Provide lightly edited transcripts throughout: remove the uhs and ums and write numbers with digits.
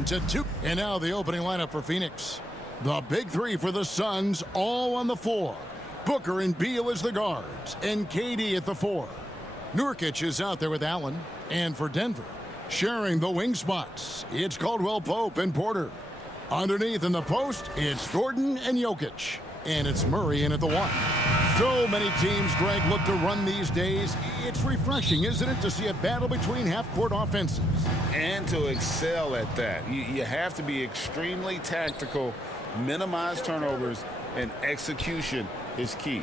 10-2. And now the opening lineup for Phoenix. The big three for the Suns, all on the floor. Booker and Beal as the guards, and KD at the 4. Nurkic is out there with Allen. And for Denver, sharing the wing spots, it's Caldwell-Pope and Porter. Underneath in the post, it's Gordon and Jokic. And it's Murray in at the 1. So many teams, Greg, look to run these days. It's refreshing, isn't it, to see a battle between half-court offenses? And to excel at that. You have to be extremely tactical, minimize turnovers, and execution is key.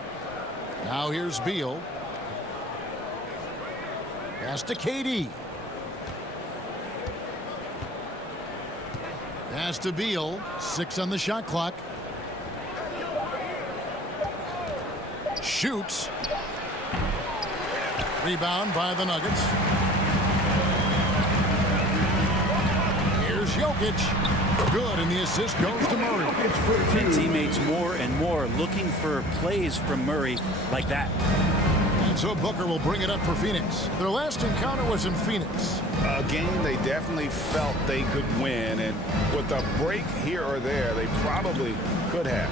Now here's Beal. Pass to KD. Pass to Beal. 6 on the shot clock. Shoots. Rebound by the Nuggets. Here's Jokic. Good, and the assist goes to Murray. And teammates more and more looking for plays from Murray like that. And so Booker will bring it up for Phoenix. Their last encounter was in Phoenix. A game they definitely felt they could win, and with a break here or there, they probably could have.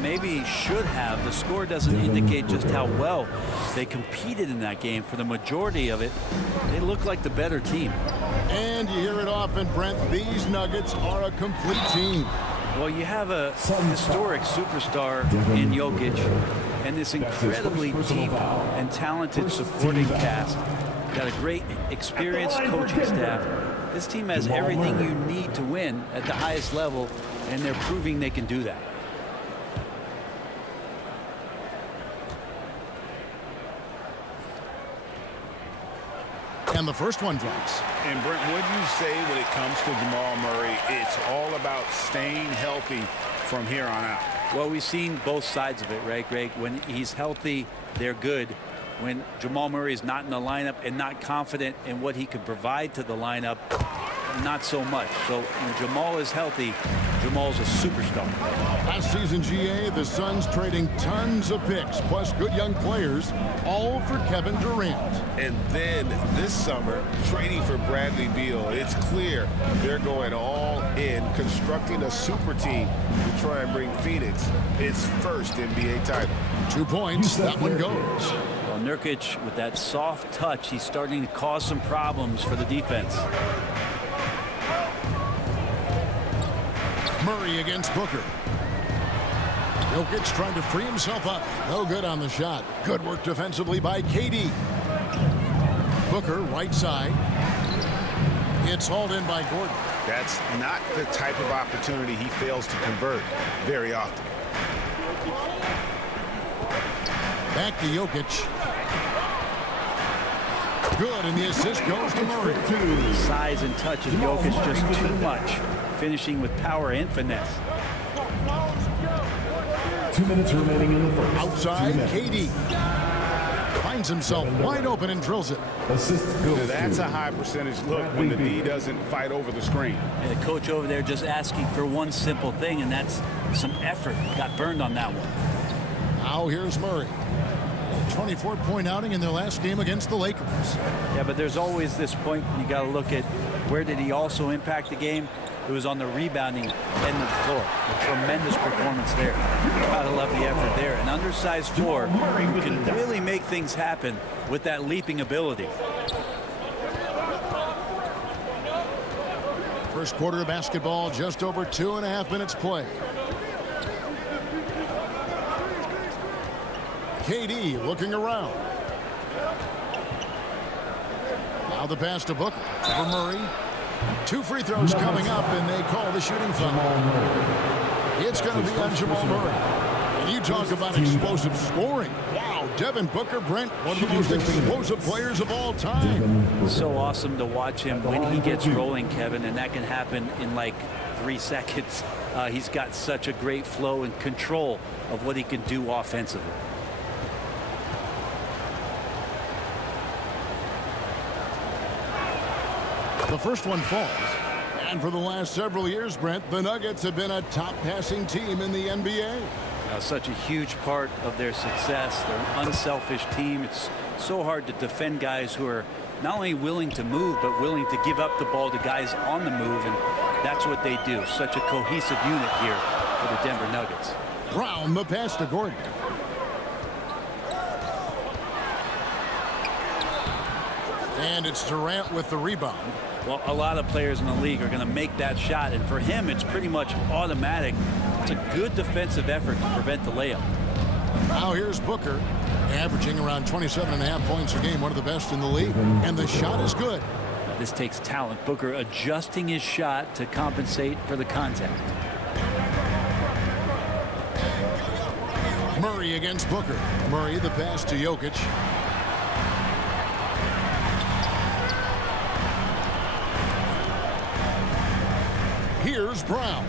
Maybe should have. The score doesn't indicate just how well they competed in that game. For the majority of it, they look like the better team. And you hear it often, Brent, these Nuggets are a complete team. Well, you have a historic superstar in Jokic and this incredibly deep and talented supporting cast. Got a great experienced coaching staff. This team has everything you need to win at the highest level, and they're proving they can do that. And the first one drops. And Brent, what do you say when it comes to Jamal Murray? It's all about staying healthy from here on out. Well, we've seen both sides of it, right, Greg? When he's healthy, they're good. When Jamal Murray is not in the lineup and not confident in what he can provide to the lineup, not so much. So when Jamal is healthy, Jamal's a superstar. Last season, GA, the Suns trading tons of picks, plus good young players, all for Kevin Durant. And then this summer, trading for Bradley Beal. It's clear they're going all in, constructing a super team to try and bring Phoenix its first NBA title. 2 points, that one goes. Well, Nurkic, with that soft touch, he's starting to cause some problems for the defense. Murray against Booker. Jokic trying to free himself up. No good on the shot. Good work defensively by KD. Booker, right side. It's hauled in by Gordon. That's not the type of opportunity he fails to convert very often. Back to Jokic. Good, and the assist goes to Murray. Size and touch of Jokic just too much. Finishing with power and finesse. 2 minutes remaining in the first. Outside, KD. Finds himself wide open and drills it. That's a high percentage look when the D doesn't fight over the screen. And the coach over there just asking for one simple thing, and that's some effort. Got burned on that one. Now here's Murray. 24-point outing in their last game against the Lakers. Yeah, but there's always this point you got to look at where did he also impact the game. It was on the rebounding end of the floor. A tremendous performance there. Gotta love the effort there. An undersized four who can really make things happen with that leaping ability. First quarter of basketball, just over 2.5 minutes play. KD looking around. Now the pass to Booker. For Murray. 2 free throws coming up, and they call the shooting foul. It's going to be on Jamal Murray. And you talk about explosive scoring. Wow, Devin Booker, Brent, one of the most explosive players of all time. So awesome to watch him when he gets rolling, Kevin, and that can happen in like 3 seconds. He's got such a great flow and control of what he can do offensively. The first one falls. And for the last several years, Brent, the Nuggets have been a top passing team in the NBA. Such a huge part of their success. They're an unselfish team. It's so hard to defend guys who are not only willing to move, but willing to give up the ball to guys on the move. And that's what they do. Such a cohesive unit here for the Denver Nuggets. Brown, the pass to Gordon. And it's Durant with the rebound. Well, a lot of players in the league are going to make that shot, and for him, it's pretty much automatic. It's a good defensive effort to prevent the layup. Now here's Booker, averaging around 27.5 points a game, one of the best in the league, and the shot is good. This takes talent. Booker adjusting his shot to compensate for the contact. Murray against Booker. Murray, the pass to Jokic. Here's Brown.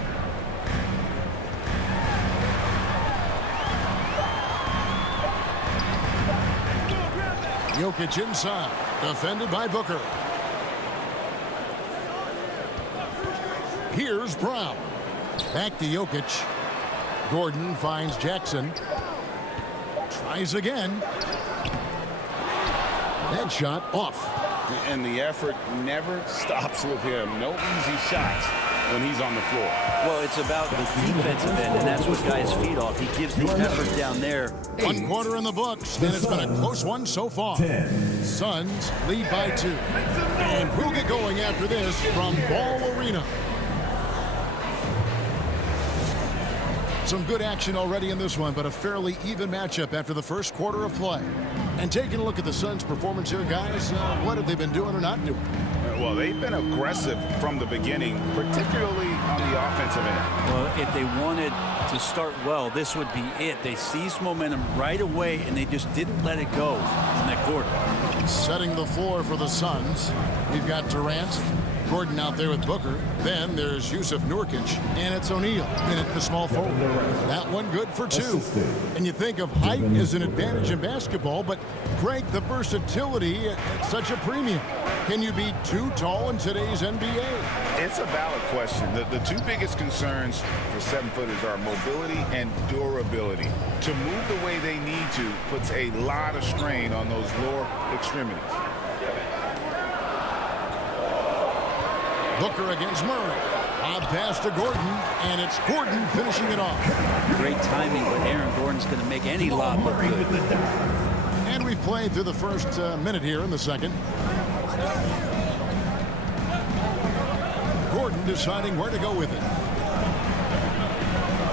Jokic inside, defended by Booker. Here's Brown. Back to Jokic. Gordon finds Jackson. Tries again. That shot off. And the effort never stops with him. No easy shots when he's on the floor. Well, it's about the defensive end, and that's what guys feed off. He gives the effort down there. 1 quarter in the books, and it's been a close one so far. Suns lead by 2. And we'll get going after this from Ball Arena. Some good action already in this one, but a fairly even matchup after the first quarter of play. And taking a look at the Suns' performance here, guys, what have they been doing or not doing? Well, they've been aggressive from the beginning, particularly on the offensive end. Well, if they wanted to start well, this would be it. They seized momentum right away, and they just didn't let it go in that quarter. Setting the floor for the Suns, we've got Durant, Gordon out there with Booker. Then there's Yusuf Nurkic, and it's O'Neal in at the small forward. That one good for 2. And you think of height as an advantage in basketball, but Greg, the versatility at such a premium. Can you be too tall in today's NBA? It's a valid question. The 2 biggest concerns for 7-footers are mobility and durability. To move the way they need to puts a lot of strain on those lower extremities. Booker against Murray. Odd pass to Gordon, and it's Gordon finishing it off. Great timing, but Aaron Gordon's going to make any lob look good. And we've played through the first minute here in the second. Gordon deciding where to go with it.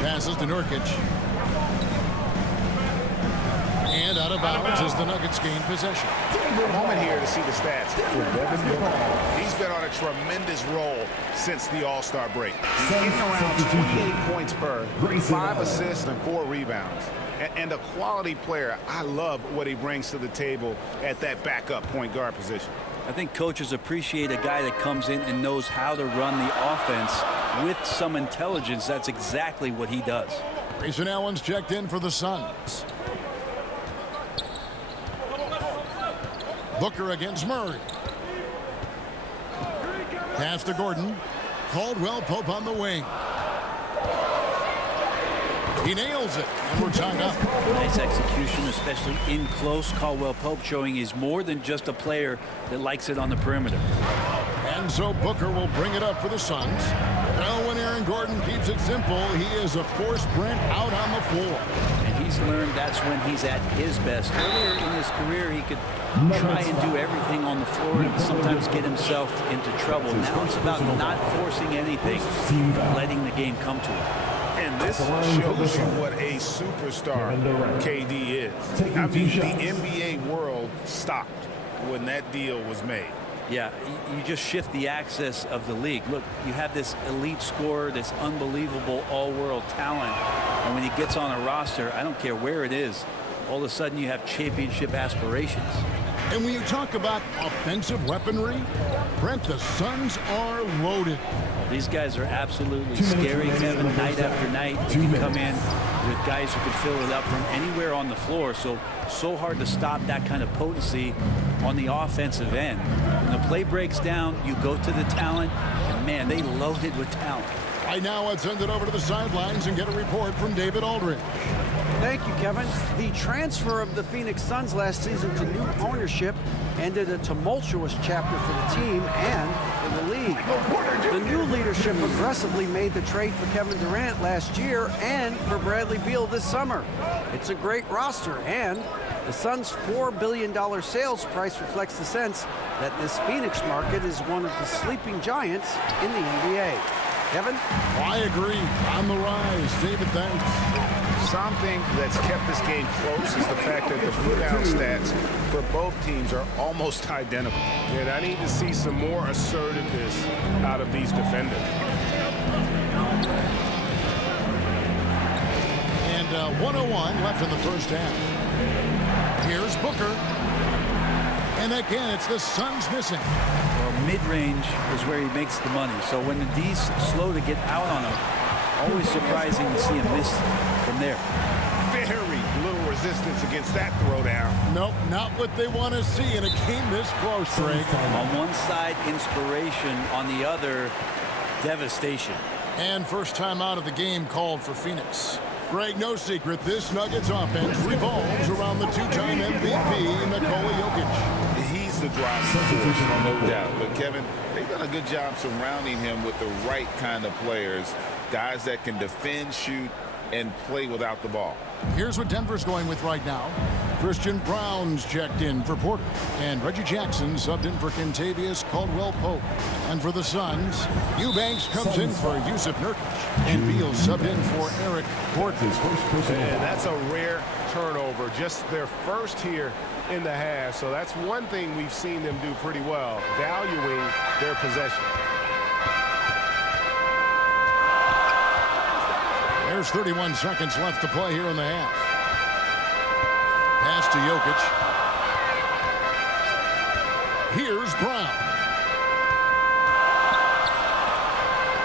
Passes to Nurkic. And out of bounds as the Nuggets gain possession. A moment here to see the stats. He's been on a tremendous roll since the All-Star break. He's getting around 28 points per, 5 assists and 4 rebounds. And a quality player. I love what he brings to the table at that backup point guard position. I think coaches appreciate a guy that comes in and knows how to run the offense with some intelligence. That's exactly what he does. Grayson Allen's checked in for the Suns. Booker against Murray. Pass to Gordon. Caldwell Pope on the wing. He nails it, and we're tied up. Nice execution, especially in close. Caldwell Pope showing he's more than just a player that likes it on the perimeter. And so Booker will bring it up for the Suns. Well, when Aaron Gordon keeps it simple, he is a force sprint out on the floor. And he's learned that's when he's at his best. Earlier in his career, he could try and do everything on the floor and sometimes get himself into trouble. Now it's about not forcing anything, letting the game come to him. And this shows you what a superstar KD is. I mean, the NBA world stopped when that deal was made. Yeah, you just shift the axis of the league. Look, you have this elite scorer, this unbelievable all-world talent, and when he gets on a roster, I don't care where it is, all of a sudden you have championship aspirations. And when you talk about offensive weaponry, Brent, the Suns are loaded. These guys are absolutely scary, Kevin, night after night. They can come in with guys who can fill it up from anywhere on the floor. So hard to stop that kind of potency on the offensive end. When the play breaks down, you go to the talent, and man, they loaded with talent. Right now, let's send it over to the sidelines and get a report from David Aldridge. Thank you, Kevin. The transfer of the Phoenix Suns last season to new ownership ended a tumultuous chapter for the team and in the league. league. The new leadership aggressively made the trade for Kevin Durant last year and for Bradley Beal this summer. It's a great roster, and the Suns' $4 billion sales price reflects the sense that this Phoenix market is one of the sleeping giants in the NBA. Kevin? I agree. On the rise. David, thanks. Something that's kept this game close is the fact that the rebound stats for both teams are almost identical. And I need to see some more assertiveness out of these defenders. And 1:01 left in the first half. Here's Booker. And again, it's the Suns missing. Well, mid-range is where he makes the money. So when the D's slow to get out on him, always surprising to see him miss from there. Very little resistance against that throwdown. Nope, not what they want to see in a game this close, Greg. On one side, inspiration. On the other, devastation. And first time out of the game called for Phoenix. Greg, no secret, this Nuggets offense revolves around the two-time MVP, Nikola Jokic. He's the driving force, no doubt. But, Kevin, they've done a good job surrounding him with the right kind of players, guys that can defend, shoot, and play without the ball. Here's what Denver's going with right now. Christian Brown's checked in for Porter, and Reggie Jackson subbed in for Kentavious Caldwell-Pope. And for the Suns, Eubanks comes in for Yusuf Nurkic, and Beal subbed in for Eric Gordon. And that's a rare turnover, just their first here in the half. So that's one thing we've seen them do pretty well, valuing their possession. There's 31 seconds left to play here in the half. Pass to Jokic. Here's Brown.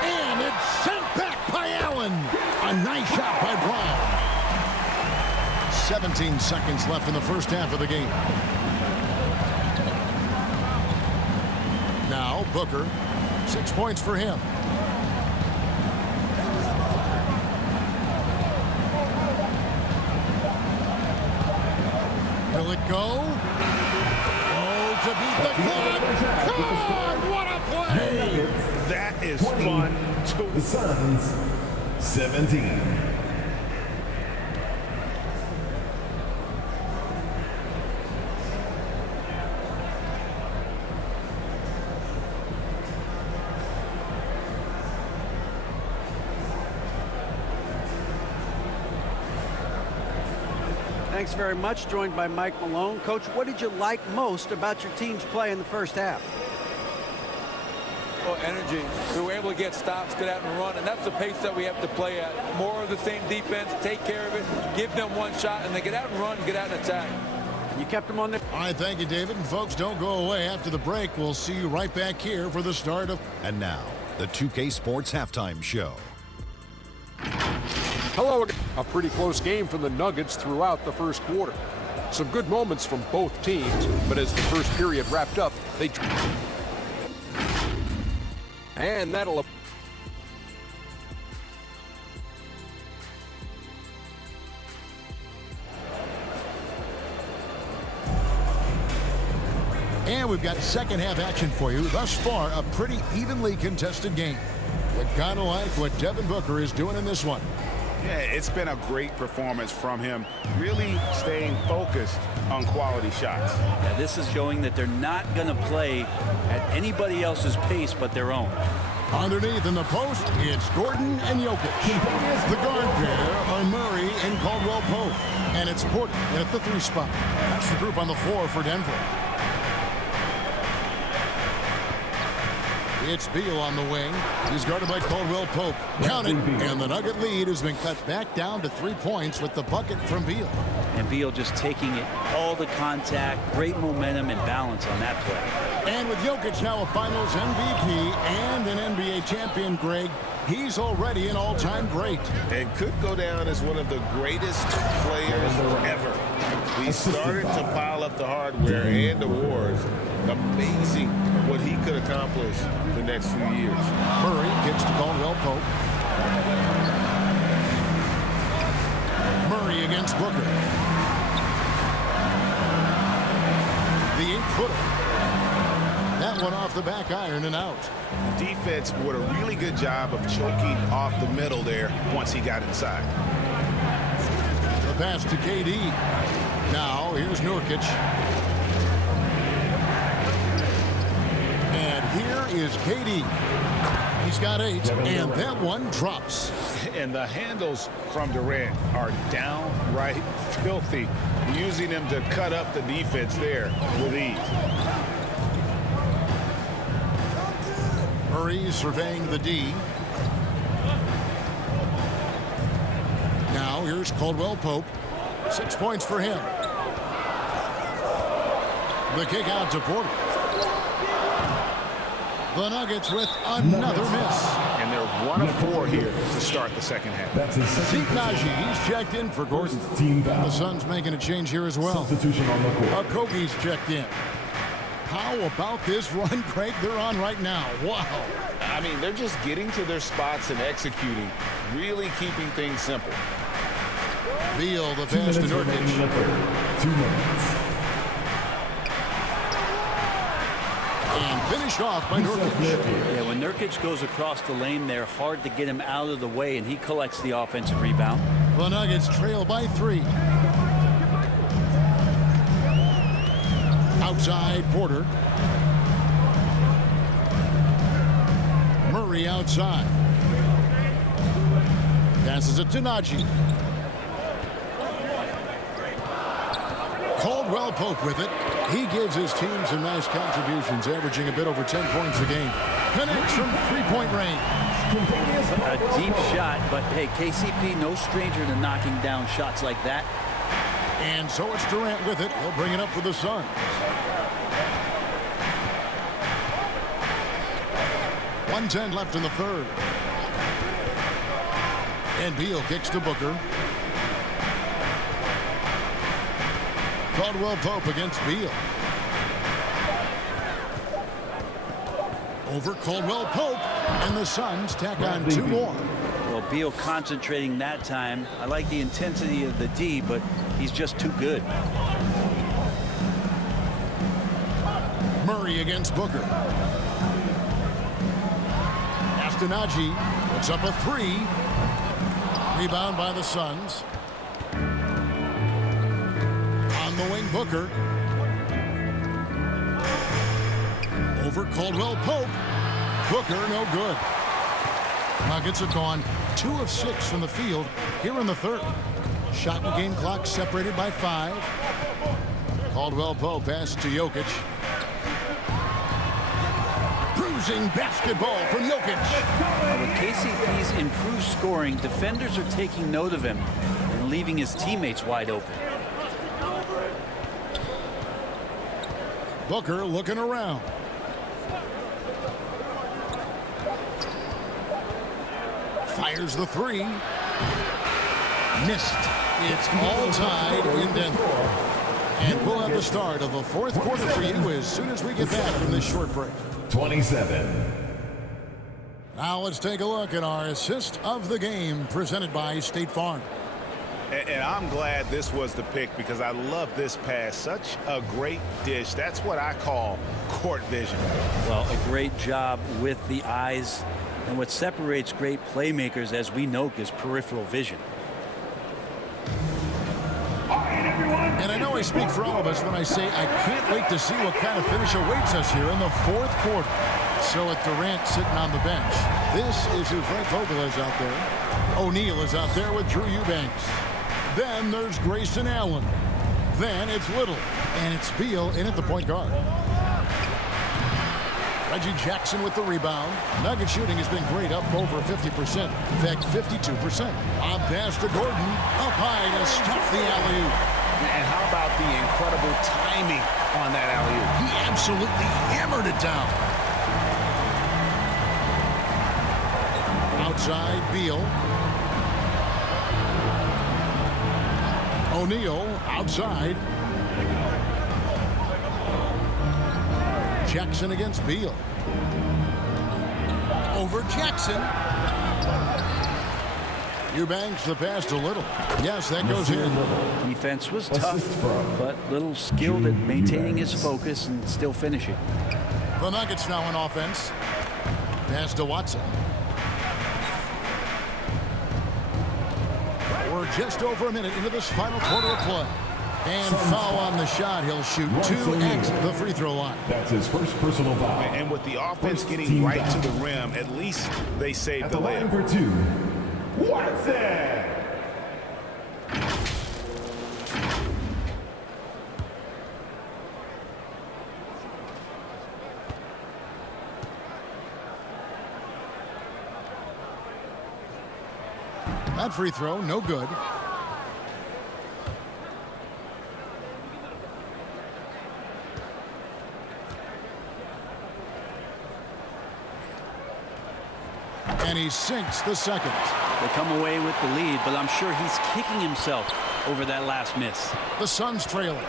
And it's sent back by Allen. A nice shot by Brown. 17 seconds left in the first half of the game. Now Booker. 6 points for him. Will it go? Oh, to beat the clock. God, what a play! That is fun to The Suns, 17. Thanks very much. Joined by Mike Malone. Coach, what did you like most about your team's play in the first half? Well, energy. We were able to get stops, get out and run, and that's the pace that we have to play at. More of the same defense, take care of it, give them one shot, and then get out and run, get out and attack. You kept them on there. All right, thank you, David. And folks, don't go away. After the break, we'll see you right back here for the start of... And now, the 2K Sports Halftime Show. Hello again. A pretty close game from the Nuggets throughout the first quarter. Some good moments from both teams, but as the first period wrapped up, they... And that'll... And we've got second half action for you. Thus far, a pretty evenly contested game. You gotta like what Devin Booker is doing in this one. Yeah, it's been a great performance from him, really staying focused on quality shots. Yeah, this is showing that they're not going to play at anybody else's pace but their own. Underneath in the post, it's Gordon and Jokic. The guard pair are Murray and Caldwell-Pope. And it's Porter in at the 3 spot. That's the group on the floor for Denver. It's Beal on the wing. He's guarded by Caldwell-Pope. Count it. And the Nugget lead has been cut back down to 3 points with the bucket from Beal. And Beal just taking it, all the contact, great momentum and balance on that play. And with Jokic now a Finals MVP and an NBA champion, Greg, he's already an all-time great. And could go down as one of the greatest players ever. He started to pile up the hardware and awards. Amazing what he could accomplish the next few years. Murray gets to Caldwell-Pope. Murray against Booker. The 8-footer. That that one off the back iron and out. The defense did a really good job of choking off the middle there once he got inside. The pass to KD. Now here's Nurkic. And here is KD. He's got 8, and that one drops. And the handles from Durant are downright filthy, using him to cut up the defense there with ease. Murray surveying the D. Now here's Caldwell Pope. 6 points for him. The kick out to Porter. The Nuggets with another miss. And they're 1 of 4 here to start the second half. Zeke Naji, he's checked in for Gordon. And the Suns making a change here as well. Okogie's checked in. How about this run, Craig, they're on right now? Wow. I mean, they're just getting to their spots and executing, really keeping things simple. Beal, the pass to Nurkic. 2 minutes. And finished off by Nurkic. Yeah, when Nurkic goes across the lane, they're hard to get him out of the way, and he collects the offensive rebound. The Nuggets trail by 3. Outside, Porter. Murray outside. Passes it to Naji. Caldwell Pope with it. He gives his team some nice contributions, averaging a bit over 10 points a game. Connects from 3-point range. A deep shot, but hey, KCP, no stranger to knocking down shots like that. And so it's Durant with it. He'll bring it up for the Suns. 1:10 left in the third. And Beal kicks to Booker. Caldwell Pope against Beal. Over Caldwell Pope, and the Suns tack on 2 more. Well, Beal concentrating that time. I like the intensity of the D, but he's just too good. Murray against Booker. Naji puts up a 3. Rebound by the Suns. On the wing, Booker. Over Caldwell Pope. Booker, no good. Nuggets have gone 2 of 6 from the field here in the third. Shot and game clock separated by 5. Caldwell Pope passes to Jokic. Bruising basketball from Jokic. With KCP's improved scoring, defenders are taking note of him and leaving his teammates wide open. Booker looking around. Fires the 3. Missed. It's all tied in Denver. And we'll have the start of the fourth quarter for you as soon as we get back from this short break. 27. Now let's take a look at our assist of the game presented by State Farm. And I'm glad this was the pick because I love this pass. Such a great dish. That's what I call court vision. Well, a great job with the eyes. And what separates great playmakers, as we know, is peripheral vision. And I know I speak for all of us when I say I can't wait to see what kind of finish awaits us here in the fourth quarter. So with Durant sitting on the bench, this is who Frank Vogel is out there. O'Neal is out there with Drew Eubanks. Then there's Grayson Allen. Then it's Little. And it's Beal in at the point guard. Reggie Jackson with the rebound. Nugget shooting has been great, up over 50%. In fact, 52%. Up pass to Gordon. Up high to stuff the alley-oop. And how about the incredible timing on that alley-oop? He absolutely hammered it down. Outside, Beal. O'Neal outside. Jackson against Beal. Over Jackson. Eubanks the pass to Little. Yes, that goes in. Defense was tough, but Little skilled at maintaining his focus and still finishing. The Nuggets now in offense. Pass to Watson. We're just over a minute into this final quarter of play. And foul on the shot. He'll shoot 2 at the free throw line. That's his first personal foul. And with the offense getting right to the rim, at least they saved the layup. For 2, Watson. That free throw, no good. And he sinks the second. They come away with the lead, but I'm sure he's kicking himself over that last miss. The Suns trailing.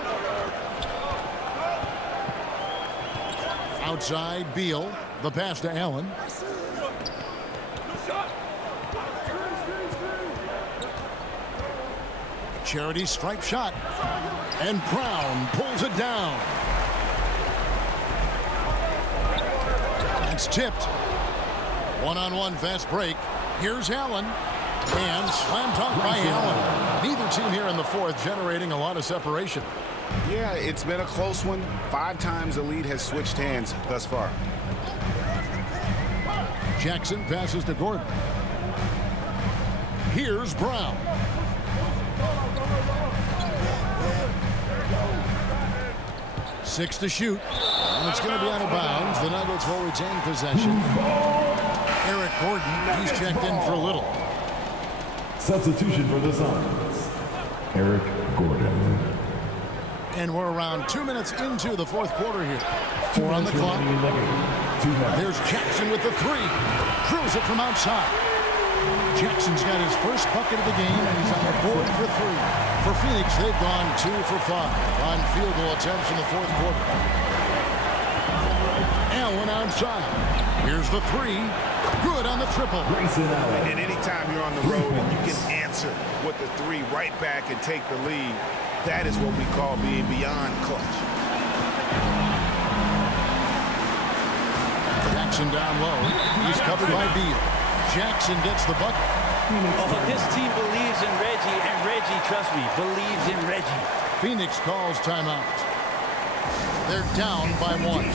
Outside, Beal. The pass to Allen. Charity stripe shot. And Brown pulls it down. That's tipped. One-on-one fast break. Here's Allen. And slam dunk by Allen. Neither team here in the fourth generating a lot of separation. Yeah, it's been a close one. 5 times the lead has switched hands thus far. Jackson passes to Gordon. Here's Brown. Six to shoot. And it's going to be out of bounds. The Nuggets will retain possession. Eric Gordon, he's checked in for a little. Substitution for the Suns, Eric Gordon. And we're around 2 minutes into the fourth quarter here. 4 on the clock. There's Jackson with the 3. Drills it from outside. Jackson's got his first bucket of the game, and he's on the board for 3. For Phoenix, they've gone 2 for 5 on field goal attempts in the fourth quarter. Allen outside. Here's the 3. Good on the triple. And anytime you're on the road and you can answer with the 3 right back and take the lead, that is what we call being beyond clutch. Jackson down low. He's covered by Beal. Jackson gets the bucket. Oh, this team believes in Reggie, and Reggie, trust me, believes in Reggie. Phoenix calls timeout. They're down by 1.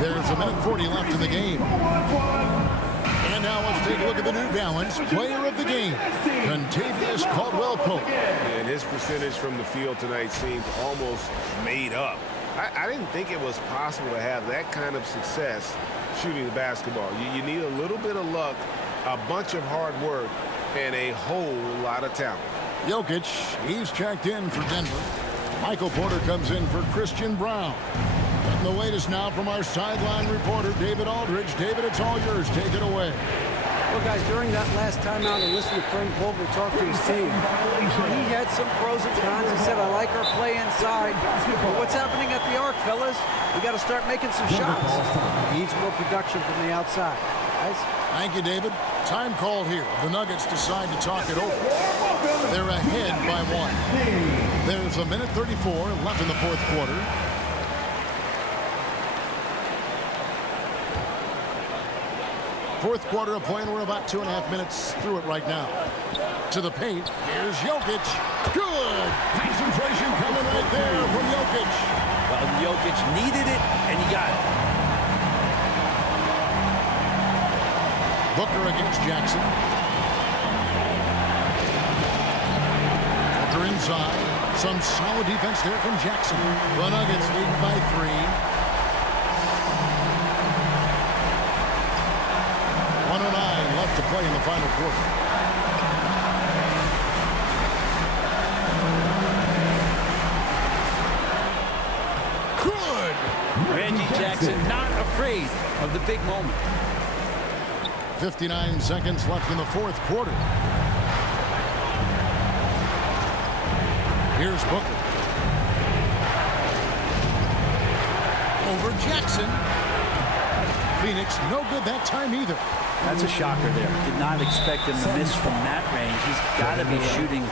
There's a minute 40 left in the game. And now let's take a look at the New Balance player of the game, Contavious Caldwell-Pope. And his percentage from the field tonight seemed almost made up. I didn't think it was possible to have that kind of success shooting the basketball. You need a little bit of luck, a bunch of hard work, and a whole lot of talent. Jokic, he's checked in for Denver. Michael Porter comes in for Christian Brown. And the latest now from our sideline reporter, David Aldridge. David, it's all yours. Take it away. Well, guys, during that last timeout, I listened to Frank Vogel talk to his team. He had some pros and cons. He said, I like our play inside. But what's happening at the arc, fellas? We got to start making some shots. Needs more production from the outside. Guys? Thank you, David. Time call here. The Nuggets decide to talk it over. They're ahead by 1. There's a minute 34 left in the fourth quarter. Fourth quarter of play, and we're about 2.5 minutes through it right now. To the paint, here's Jokic. Good! Concentration coming right there from Jokic. Well, Jokic needed it, and he got it. Booker against Jackson. Booker inside. Some solid defense there from Jackson. The Nuggets lead by 3. 1:09 left to play in the final quarter. Good! Reggie Jackson not afraid of the big moment. 59 seconds left in the fourth quarter. Here's Booker. Over Jackson. Phoenix, no good that time either. That's a shocker there. Did not expect him to miss from that range. He's got to be shooting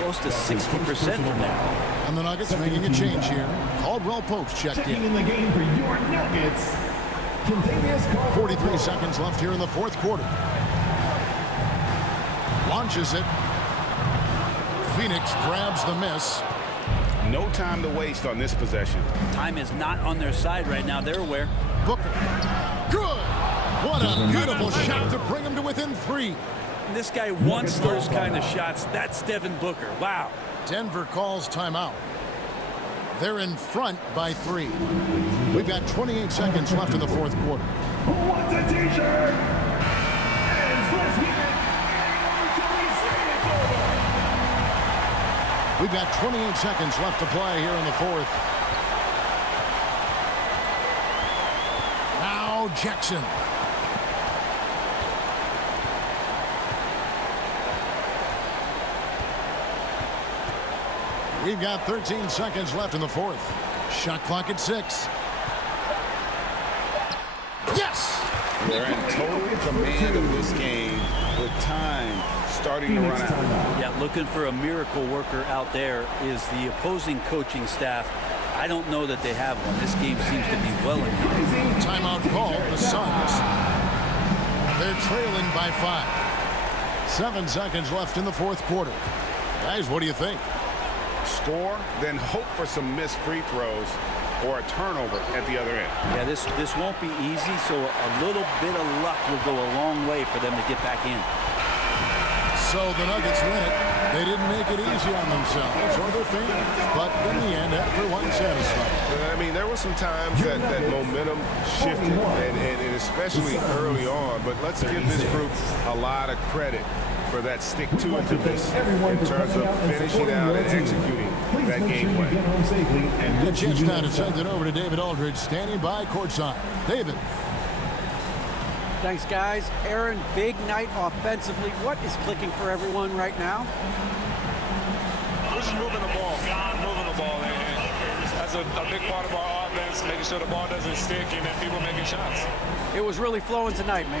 close to 60% from there. And the Nuggets making a change here. Caldwell-Pope's checked in the game for your Nuggets, 43 seconds left here in the fourth quarter. Launches it. Phoenix grabs the miss. No time to waste on this possession. Time is not on their side right now. They're aware. Booker. Good. What a beautiful shot to bring him to within 3. This guy wants those kind of shots. That's Devin Booker. Wow. Denver calls timeout. They're in front by 3. We've got 28 seconds left in the fourth quarter. Who wants a t-shirt? We've got 28 seconds left to play here in the fourth. Now Jackson. We've got 13 seconds left in the fourth. Shot clock at 6. Yes! They're in total command of this game with time starting to run out. Yeah, looking for a miracle worker out there is the opposing coaching staff. I don't know that they have one. This game seems to be well in hand. Timeout called the Suns. They're trailing by 5. 7 seconds left in the fourth quarter. Guys, what do you think? Score, then hope for some missed free throws or a turnover at the other end. Yeah, this won't be easy, so a little bit of luck will go a long way for them to get back in. So the Nuggets win it. They didn't make it easy on themselves or their fans, but in the end, everyone's satisfied. I mean, there were some times that momentum shifted, and especially early on, but let's give this group a lot of credit for that stick-to-itiveness in terms of finishing out and executing that game plan. The chance now to send it over to David Aldridge, standing by courtside. David. Thanks, guys. Aaron, big night offensively. What is clicking for everyone right now? We're just moving the ball. Moving the ball. And that's a big part of our offense, making sure the ball doesn't stick and that people making shots. It was really flowing tonight, man.